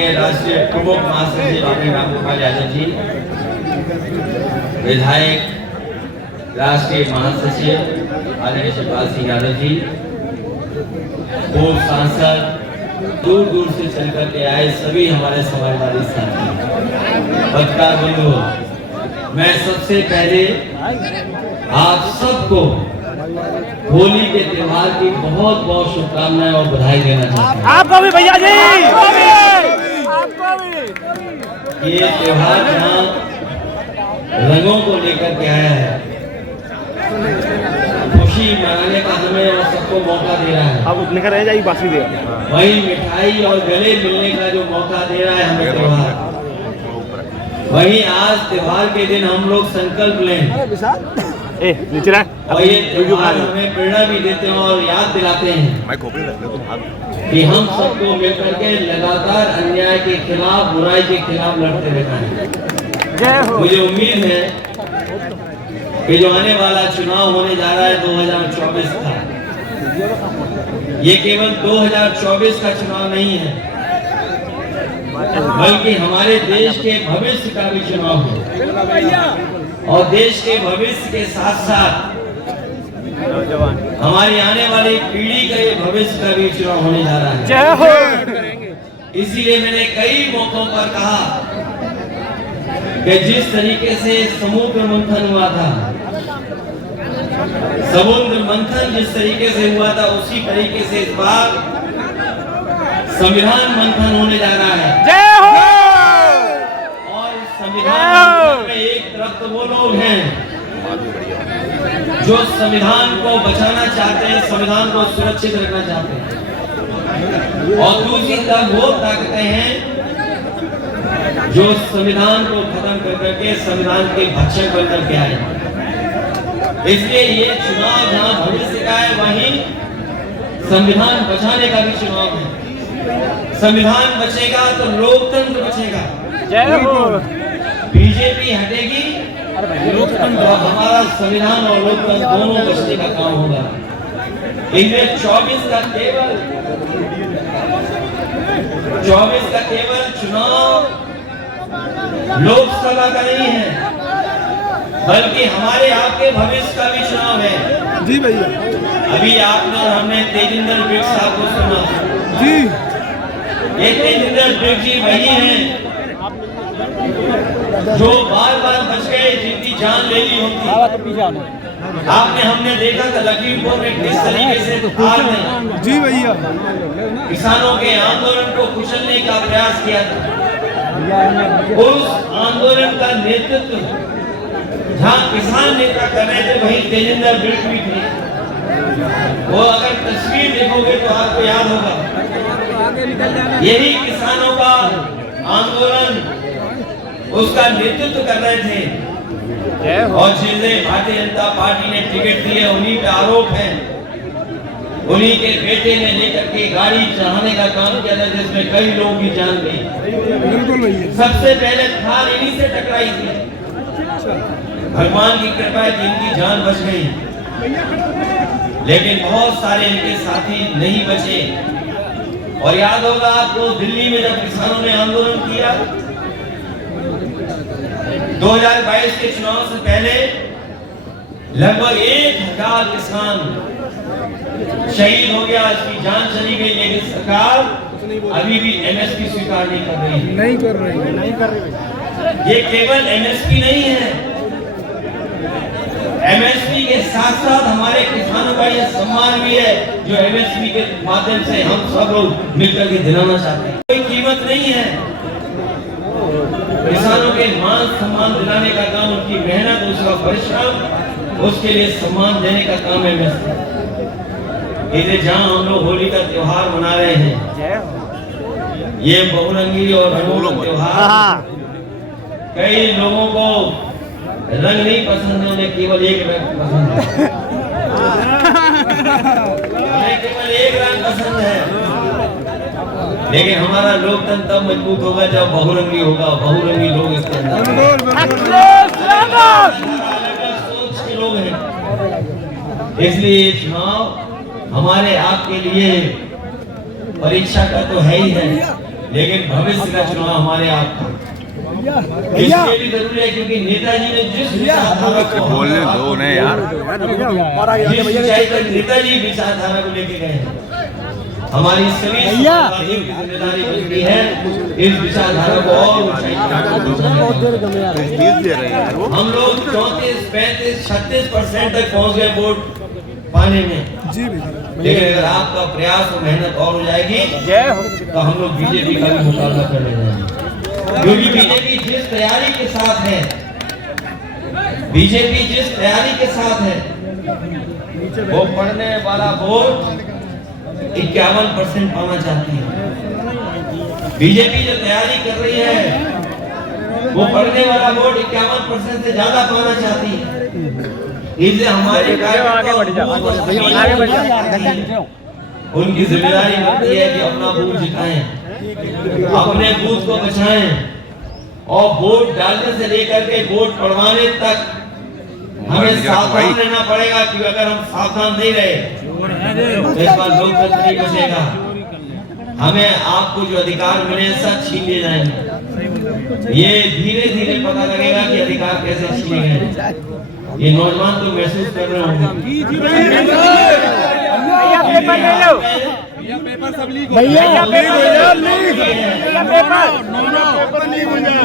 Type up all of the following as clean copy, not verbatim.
आदरणीय राष्ट्रीय प्रमुख महासचिव आदरणीय रामगोपाल यादव जी, विधायक राष्ट्रीय महासचिव आदरणीय शिवपाल सिंह यादव जी, पूर्व सांसद, दूर दूर से चलकर के आए सभी हमारे समाजवादी साथी, पत्रकार बंधु, मैं सबसे पहले आप सबको होली के त्योहार की बहुत बहुत शुभकामनाएं और बधाई देना चाहता हूँ। आपको भी भैया जी, आपको भी। ये त्योहार जहाँ रंगों को लेकर के आया है, खुशी मनाने का हमें और सबको मौका दे रहा है। अब निकल रह जाइए बासी दे, वही मिठाई और गले मिलने का जो मौका दे रहा है हमें त्योहार, वही आज त्योहार के दिन हम लोग संकल्प लें नीचे और ये त्योहार हमें प्रेरणा भी देते हैं और याद दिलाते हैं कि हम सबको मिलकर के लगातार अन्याय के खिलाफ, बुराई के खिलाफ लड़ते रहना है। मुझे उम्मीद है कि जो आने वाला चुनाव होने जा रहा है 2024 का, ये केवल 2024 का चुनाव नहीं है, बल्कि हमारे देश के भविष्य का भी चुनाव है। और देश के भविष्य के साथ साथ हमारी आने वाली पीढ़ी के भविष्य का भी चुनाव होने जा रहा है। जय हो। इसीलिए मैंने कई मौकों पर कहा कि जिस तरीके से समुद्र मंथन हुआ था, समुद्र मंथन जिस तरीके से हुआ था, उसी तरीके से इस बार संविधान मंथन होने जा रहा है। जय हो। और संविधान में एक तरफ तो वो लोग हैं जो संविधान को बचाना चाहते हैं, संविधान को सुरक्षित रखना चाहते हैं, और दूसरी तरफ वो ताकतें हैं जो संविधान को खत्म कर करके संविधान के भक्षक बनकर के आए। इसलिए ये चुनाव जहाँ भविष्य का है, वहीं संविधान बचाने का भी चुनाव है। संविधान बचेगा तो लोकतंत्र बचेगा। जय हो। बीजेपी हटेगी तो हमारा संविधान और लोकतंत्र दोनों बचने का काम होगा। इनमें 24 का केवल चुनाव लोकसभा का नहीं है, बल्कि हमारे आपके भविष्य का भी चुनाव है। जी भैया, अभी आपने और हमने तेजिंदर बिर्ड साहब को सुना जी। ये तेजिंदर बिर्ड जी वही हैं जो बार बार बच गए, जिनकी जान ले ली होती। आपने हमने देखा था लखीमपुर में किस तरीके से तूफान ने जी भैया किसानों के आंदोलन को कुचलने का प्रयास किया था। उस आंदोलन का नेतृत्व जहाँ किसान नेता कर रहे थे, वहीं तेजिंदर बिर्ड भी थे। वो अगर तस्वीर देखोगे तो आपको याद होगा, यही किसानों का आंदोलन उसका नेतृत्व कर रहे थे। और जिन्हें भारतीय जनता पार्टी ने टिकट दिए, उन्हीं पे आरोप है, उन्हीं के बेटे ने लेकर के गाड़ी चढ़ाने का काम किया था, जिसमें कई लोगों की जान गई। सबसे पहले थार इन्हीं से टकराई थी। भगवान की कृपा है कि इनकी जान बच गई, लेकिन बहुत सारे इनके साथी नहीं बचे। और याद होगा आपको, दिल्ली में जब किसानों ने आंदोलन किया 2022 के चुनाव से पहले, लगभग 1000 किसान शहीद हो गया, इसकी जान चली गई, लेकिन सरकार अभी भी एमएसपी स्वीकार नहीं कर रही है। नहीं कर रही। ये केवल एमएसपी नहीं है, एमएसपी के साथ साथ हमारे किसानों का ये सम्मान भी है, जो एमएसपी के माध्यम से हम सब लोग मिलकर के दिलाना चाहते हैं। कोई कीमत नहीं है, किसानों के मान सम्मान दिलाने का काम, उनकी मेहनत, उसका परिश्रम, उसके लिए सम्मान देने का काम है एमएसपी। इसे जहाँ हम लोग होली का त्योहार मना रहे हैं, ये बहुरंगी और रंगों का त्योहार, कई लोगों को रंग नहीं पसंद है, उन्हें केवल एक रंग पसंद है। उन्हें केवल एक रंग पसंद है, लेकिन हमारा लोकतंत्र तब मजबूत होगा जब बहुरंगी होगा, बहुरंगी लोग इसके अंदर सोच के लोग हैं। इसलिए चुनाव हमारे आपके लिए परीक्षा का तो है ही है, लेकिन भविष्य का चुनाव हमारे आपका इसलिए भी जरूरी है क्योंकि नेताजी ने जिस विचारधारा को बोलने दो ने यार। नेताजी विचारधारा को लेके गए हैं, हमारी सभी समाजवादियों की जिम्मेदारी बनती है इस विचारधारा को और ऊंचाई दे रहे हैं वो। हम लोग 34, 35, 36% तक पहुंच गए वोट पाने में। लेकिन अगर आपका प्रयास और मेहनत और हो जाएगी तो हम लोग बीजेपी का भी मुकाबला करने जाएंगे, क्योंकि बीजेपी जिस तैयारी के साथ है, बीजेपी जिस तैयारी के साथ है, वो पढ़ने वाला वोट 51% पाना चाहती है। बीजेपी जो तैयारी कर रही है वो पढ़ने वाला वोट 51% से ज्यादा पाना चाहती है। इसलिए हमारे उनकी जिम्मेदारी बनती है कि अपना बूथ जिताएं, अपने बूथ को बचाएं और वोट डालने से लेकर के वोट पड़वाने तक हमें सावधान रहना पड़ेगा, क्योंकि अगर हम सावधान नहीं रहे तो इस बार लोकतंत्र नहीं बचेगा। हमें आपको जो अधिकार मिले सब छीन लिए जाएंगे। ये धीरे धीरे पता लगेगा कि अधिकार कैसे छीने गए। ये नौजवान तो महसूस कर रहे होंगे।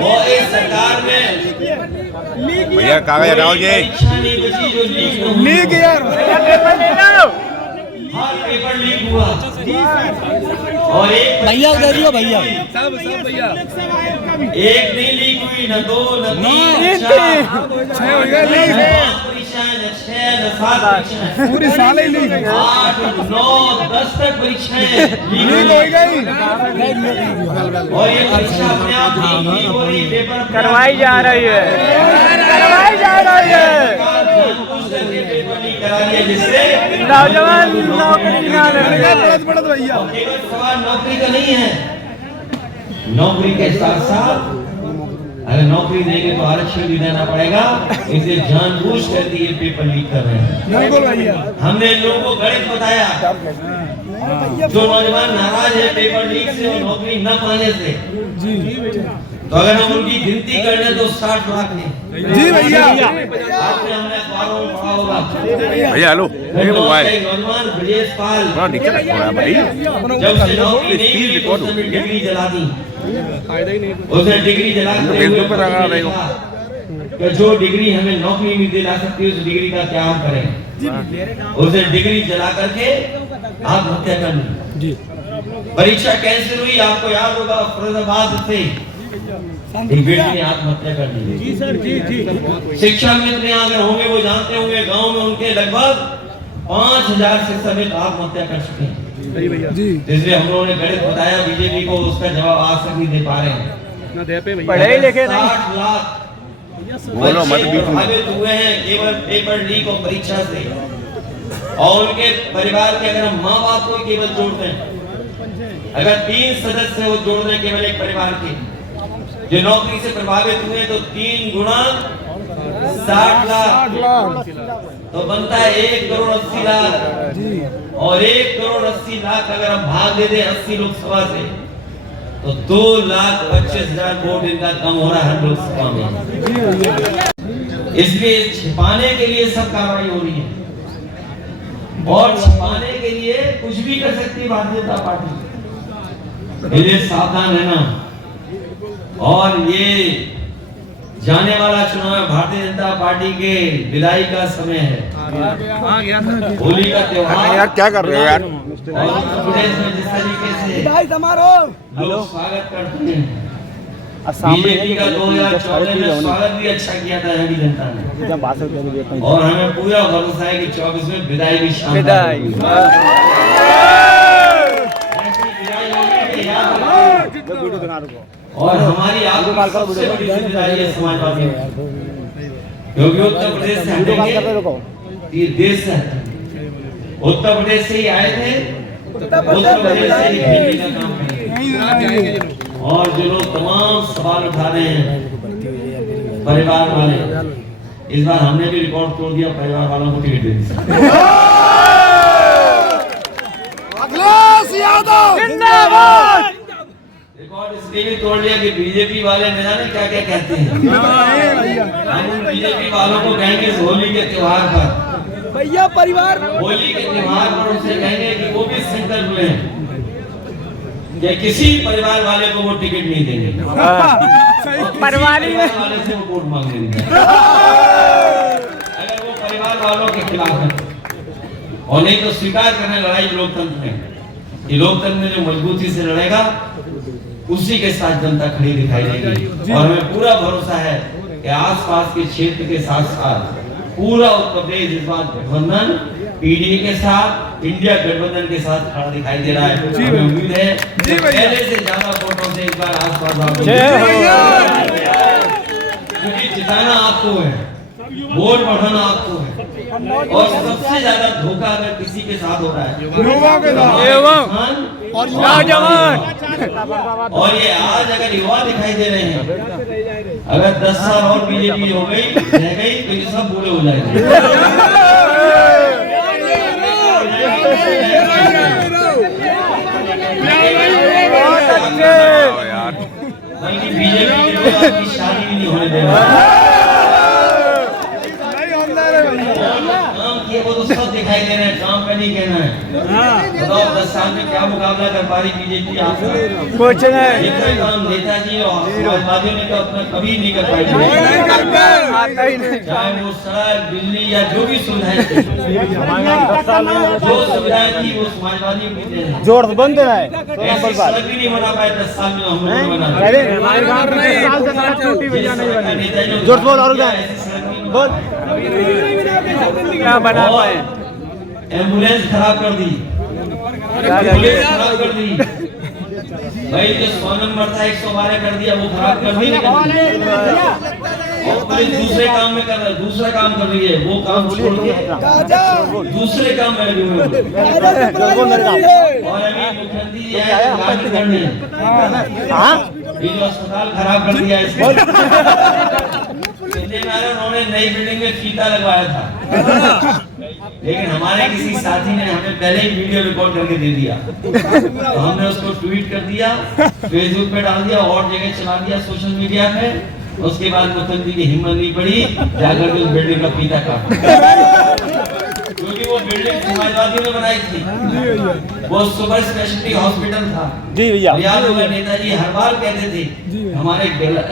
और इस सरकार में भैया कागज हटाओ जी। परीक्षा नहीं बची जो लीक यार हर पेपर लीक हुआ और एक भैया उधर दियो भैया एक नहीं लीक हुई, न 2 न 3 छह हो गए लीक। परीक्षाएं न 6 न 7 परीक्षाएं पूरी साल ही लीक 8 9 10 तक परीक्षाएं लीक हो गई। और ये परीक्षा अपने आप लीक हो रही, पेपर करवाई जा रही है, करवाई जा रही है। पेपर लीक करा दिया जिससे नौजवान नौकरी ना भैया। केवल सवाल नौकरी का नहीं है, नौकरी के साथ साथ अगर नौकरी देंगे तो आरक्षण भी देना पड़ेगा। इसलिए जानबूझ करके ये पेपर लीक कर रहे हैं। हमने इन लोगों को गणित बताया, जो नौजवान नाराज है पेपर लीक से और नौकरी न पाने से, तो अगर हम उनकी गिनती कर लें तो 60 लाख है। जी भैया। आपने हमने अखबारों में पढ़ा होगा। भैया हेलो मोबाइल नौजवान ब्रजेश पाल थोड़ा नीचे रखो यार भाई। जब से नौकरी नहीं मिली तो उसने डिग्री जला दी। उसने डिग्री जला के फेसबुक पर लगा रहे हो कि जो डिग्री हमें नौकरी नहीं दिला सकती उस डिग्री का क्या हम करें। उसने डिग्री जला करके आत्महत्या कर ली। परीक्षा कैंसिल हुई, आपको याद होगा फरीदाबाद से एक बेटी ने आत्महत्या कर ली। जी सर जी। शिक्षा मित्र यहाँ अगर होंगे वो जानते होंगे, गांव में उनके लगभग 5000 शिक्षक मित्र आत्महत्या कर चुके हैं। इसलिए हम लोगों ने गणित बताया बीजेपी को, उसका जवाब आज तक नहीं दे पा रहे हैं। पढ़े लिखे 60 लाख बोलो मत बीच में। प्रभावित हुए हैं केवल पेपर लीक और परीक्षा से। और उनके परिवार के अगर हम माँ बाप को केवल जोड़ते हैं, अगर 3 सदस्य वो जोड़ दें केवल एक परिवार के जो नौकरी से प्रभावित हुए, तो 3 गुना 60 लाख तो बनता है 1 करोड़ 80 लाख। और 1 करोड़ 80 लाख अगर हम भाग दे दें 80 लोकसभा से, तो 2,25,000 वोट इनका कम हो रहा है हर लोकसभा में। इसलिए छिपाने के लिए सब कार्रवाई हो रही है और छिपाने के लिए कुछ भी कर सकती है भारतीय जनता पार्टी। इसलिए सावधान रहना। और ये जाने वाला चुनाव भारतीय जनता पार्टी के विदाई का समय है। होली का त्योहार यार क्या कर रहे हो यार। प्रदेश में जिस तरीके से लोग स्वागत करते हैं, बीजेपी का 2014 में स्वागत भी अच्छा किया था यहाँ की जनता ने, और हमें पूरा भरोसा है कि 24 में विदाई भी शानदार होगी। ऐसी विदाई होगी कि याद रखो। और हमारी आपकी सबसे बड़ी जिम्मेदारी है समाजवादी, क्योंकि उत्तर प्रदेश से हटेंगे ये देश से हटेंगे। उत्तर प्रदेश से ही आए थे, उत्तर प्रदेश से ही भेजने का काम करेंगे। और जो लोग तमाम सवाल उठा रहे हैं परिवार वाले, इस बार हमने भी रिकॉर्ड तोड़ दिया, परिवार वालों को टिकट दे दी। अखिलेश यादव जिंदाबाद। रिकॉर्ड इसलिए भी तोड़ लिया कि बीजेपी वाले न जाने क्या क्या कहते हैं। हम बीजेपी वालों को कहेंगे होली के त्योहार पर, भैया परिवार होली के त्योहार पर उनसे कहेंगे कि वो भी संकल्प लें कि किसी परिवार वाले को वो टिकट नहीं देंगे, परिवार वाले से वो वोट मांग लेंगे अगर वो परिवार वालों के खिलाफ है। और नहीं तो स्वीकार करने लड़ाई लोकतंत्र में, कि लोकतंत्र में जो मजबूती से लड़ेगा उसी के साथ जनता खड़ी दिखाई देगी। और हमें पूरा भरोसा है कि आसपास के क्षेत्र के साथ साथ पूरा उत्तर प्रदेश इस बार गठबंधन पीडीए के साथ, इंडिया गठबंधन के साथ खड़ा दिखाई दे रहा है। हमें उम्मीद है कि पहले से ज्यादा वोटों से इस बार आसपास क्योंकि जिताना आपको है, वोट बढ़ाना आपको है। और सबसे ज्यादा धोखा अगर किसी के साथ हो रहा है और नौजवान, और ये आज अगर युवा दिखाई दे रहे हैं, अगर 10 साल और बीजेपी हो गई रह गई तो ये सब बूढ़े हो जाएंगे। बल्कि बीजेपी के लोग आपकी शादी भी नहीं होने देंगे। वो तो सब दिखाई दे रहे हैं, काम पे नहीं कहना है। बताओ 10 साल में क्या मुकाबला कर पा रही बीजेपी आपका? कुछ नहीं। जितना काम नेताजी और समाजवादियों ने तो अपना कभी नहीं कर पाई। चाहे वो सड़क, बिजली या जो भी सुविधाएं थी, जो सुविधाएं थी वो समाजवादियों की देन है। जोड़ बंद है, ऐसी सड़क भी नहीं बना पाए 10 साल में हम लोग बना। जोर बोल और बोल क्या बना पाए? एम्बुलेंस खराब कर दी, पुलिस खराब कर दी, भाई जो 100 नंबर था 112 कर दिया, वो खराब कर दी। और पुलिस दूसरे काम में कर रहा है, दूसरा काम कर रही है, वो काम छोड़ के दूसरे काम में लगे हुए हैं। और अभी मुख्यमंत्री जी है करने ये जो अस्पताल खराब कर दिया इसको उन्होंने नई बिल्डिंग में फीता लगवाया था, लेकिन हमारे किसी साथी ने हमें पहले ही वीडियो रिकॉर्ड करके दे दिया, तो हमने उसको ट्वीट कर दिया, फेसबुक पे डाल दिया और जगह चला दिया सोशल मीडिया पे। उसके बाद मुख्यमंत्री की हिम्मत नहीं पड़ी जाकर के उस बिल्डिंग का फीता काटा, क्योंकि वो बिल्डिंग समाजवादियों ने बनाई थी, वो सुपर स्पेशलिटी हॉस्पिटल था। जी भैया, याद होगा नेताजी हर बार कहते थे हमारे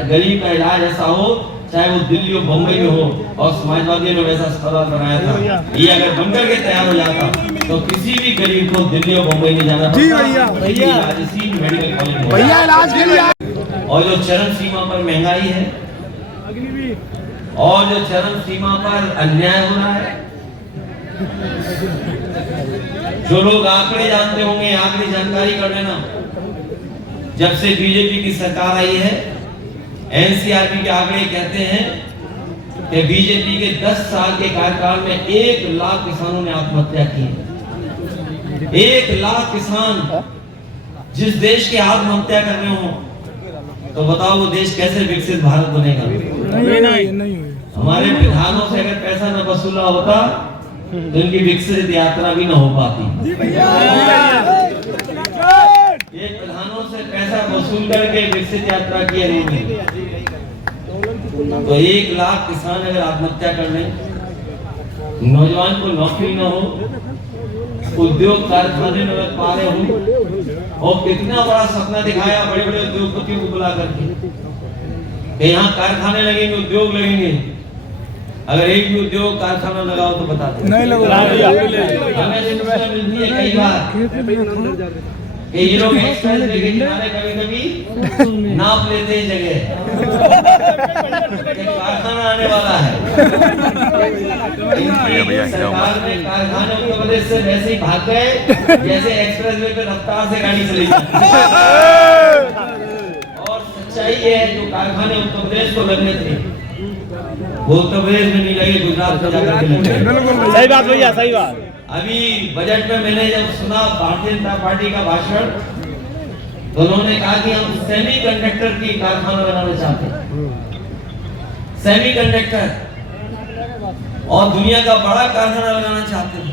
गरीब का इलाज ऐसा हो, चाहे वो दिल्ली हो बम्बई में हो, और समाजवादियों ने वैसा अस्पताल बनाया था। ये अगर बनकर के तैयार हो जाता तो किसी भी गरीब को दिल्ली और बम्बई नहीं जाना पड़ता। इसी मेडिकल कॉलेज भैया इलाज के लिए। और जो चरम सीमा पर महंगाई है और जो चरम सीमा पर अन्याय हो रहा है, जो लोग आंकड़े जानते होंगे आंकड़े जानकारी कर लेना। जब से बीजेपी की सरकार आई है, एनसीआरबी के आंकड़े कहते हैं कि बीजेपी के 10 साल के कार्यकाल में 1 लाख किसानों ने आत्महत्या की। 1 लाख किसान जिस देश के आत्महत्या कर रहे हो, तो बताओ वो देश कैसे विकसित भारत बनेगा? नहीं। हमारे विधानों से अगर पैसा न वसूला होता तो इनकी विकसित यात्रा भी न हो पाती। ये प्रधानों से पैसा वसूल करके विकसित यात्रा की है। तो 1 लाख किसान अगर आत्महत्या कर लें, नौजवान को नौकरी न हो, उद्योग कारखाने न लग पा रहे हो, और कितना बड़ा सपना दिखाया बड़े बड़े उद्योगपतियों को बुला करके कि यहाँ कारखाने लगेंगे, उद्योग लगेंगे। अगर एक भी उद्योग कारखाना लगाओ तो बता दो नहीं लगा। हमें सूचना मिलती है कई बार कि ये लोग एक्सप्रेस वे के किनारे कभी-कभी नाप लेते हैं जगह, कारखाना आने वाला है। सरकार ने कारखाने उत्तर प्रदेश से वैसे ही भाग गए जैसे एक्सप्रेस वे पे रफ्तार से गाड़ी चली जाती है। और सच्चाई ये है जो कारखाने उत्तर प्रदेश को लगने थे वो उत्तर प्रदेश में नहीं लगे, गुजरात में जाकर के लगे। सही बात भैया, सही बात। अभी बजट में मैंने जब सुना भारतीय जनता पार्टी का भाषण, तो उन्होंने कहा कि हम सेमीकंडक्टर की कारखाना बनाना चाहते हैं। सेमीकंडक्टर और दुनिया का बड़ा कारखाना लगाना चाहते हैं।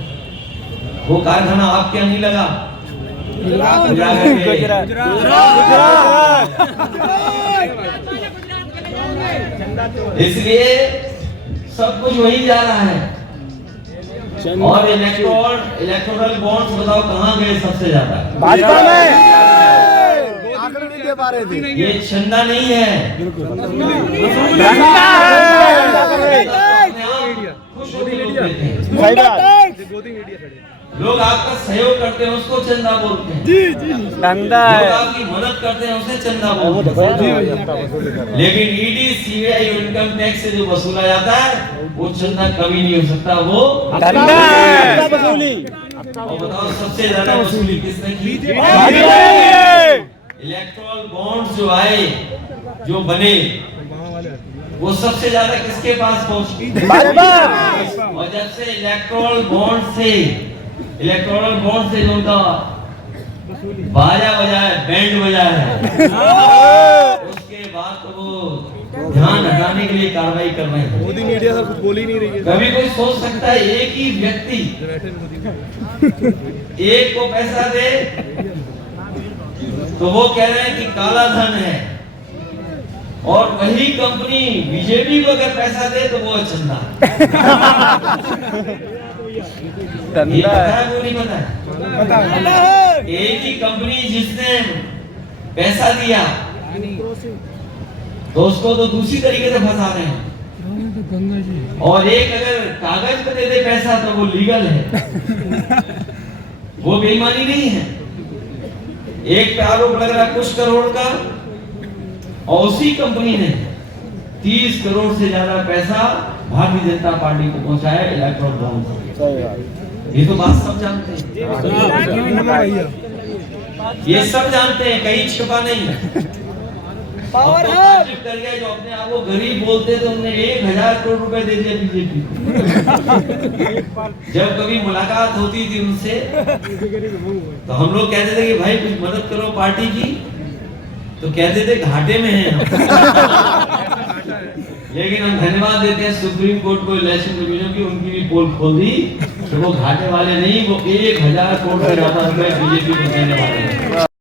वो कारखाना आपके यहाँ नहीं लगा, इसलिए सब कुछ वही जा रहा है। और इलेक्टोरल बॉन्ड्स बताओ कहाँ गए सबसे ज्यादा? भाजपा में आंकड़े नहीं दे पा रहे थे। ये चंदा नहीं है, खुश होकर लोग देते हैं। लोग आपका सहयोग करते हैं उसको चंदा बोलते हैं। धंधा लोग आपकी मदद करते हैं उसे चंदा बोलते हैं। लेकिन ईडी, सीबीआई, इनकम टैक्स से जो वसूला जाता है वो चंदा कभी नहीं हो सकता, वो धंधा वसूली। और बताओ सबसे ज्यादा वसूली किसने की? इलेक्टोरल बॉन्ड्स जो आए, जो बने, वो सबसे ज्यादा किसके पास पहुंची? और जब से इलेक्टोरल बॉन्ड से जो उनका बाजा बजा है, बैंड बजा है, उसके बाद तो वो ध्यान हटाने के लिए कार्रवाई कर रहे हैं। मोदी मीडिया सब कुछ बोल ही नहीं रही है। कभी कोई सोच सकता है एक ही व्यक्ति एक को पैसा दे तो वो कह रहे हैं कि काला धन है, और वही कंपनी बीजेपी को अगर पैसा दे तो वो चंदा। ये पता है वो नहीं पता है? एक ही कंपनी जिसने पैसा दिया तो उसको तो दूसरी तरीके से फंसा रहे हैं, और एक अगर कागज पे दे दे पैसा तो वो लीगल है, वो बेईमानी नहीं है। एक पे आरोप लग रहा है कुछ करोड़ का, और उसी कंपनी ने 30 करोड़ से ज्यादा पैसा भारतीय जनता पार्टी को पहुंचाया इलेक्ट्रॉल बॉन्ड से। ये तो बात सब जानते हैं, ये सब जानते हैं, कहीं छिपा नहीं है। पावर कर गया जो अपने आप को गरीब बोलते थे, उन्हें 1000 करोड़ रुपए दे दिया बीजेपी को। जब कभी मुलाकात होती थी उनसे तो हम लोग कहते थे कि भाई कुछ मदद करो पार्टी की, तो कहते थे घाटे में हैं हम। लेकिन हम धन्यवाद देते हैं सुप्रीम कोर्ट को, इलेक्शन कमीशन की, उनकी भी पोल खोल दी तो वो घाटे वाले नहीं, वो 1000 करोड़ से ज्यादा रुपए बीजेपी को देने वाले हैं।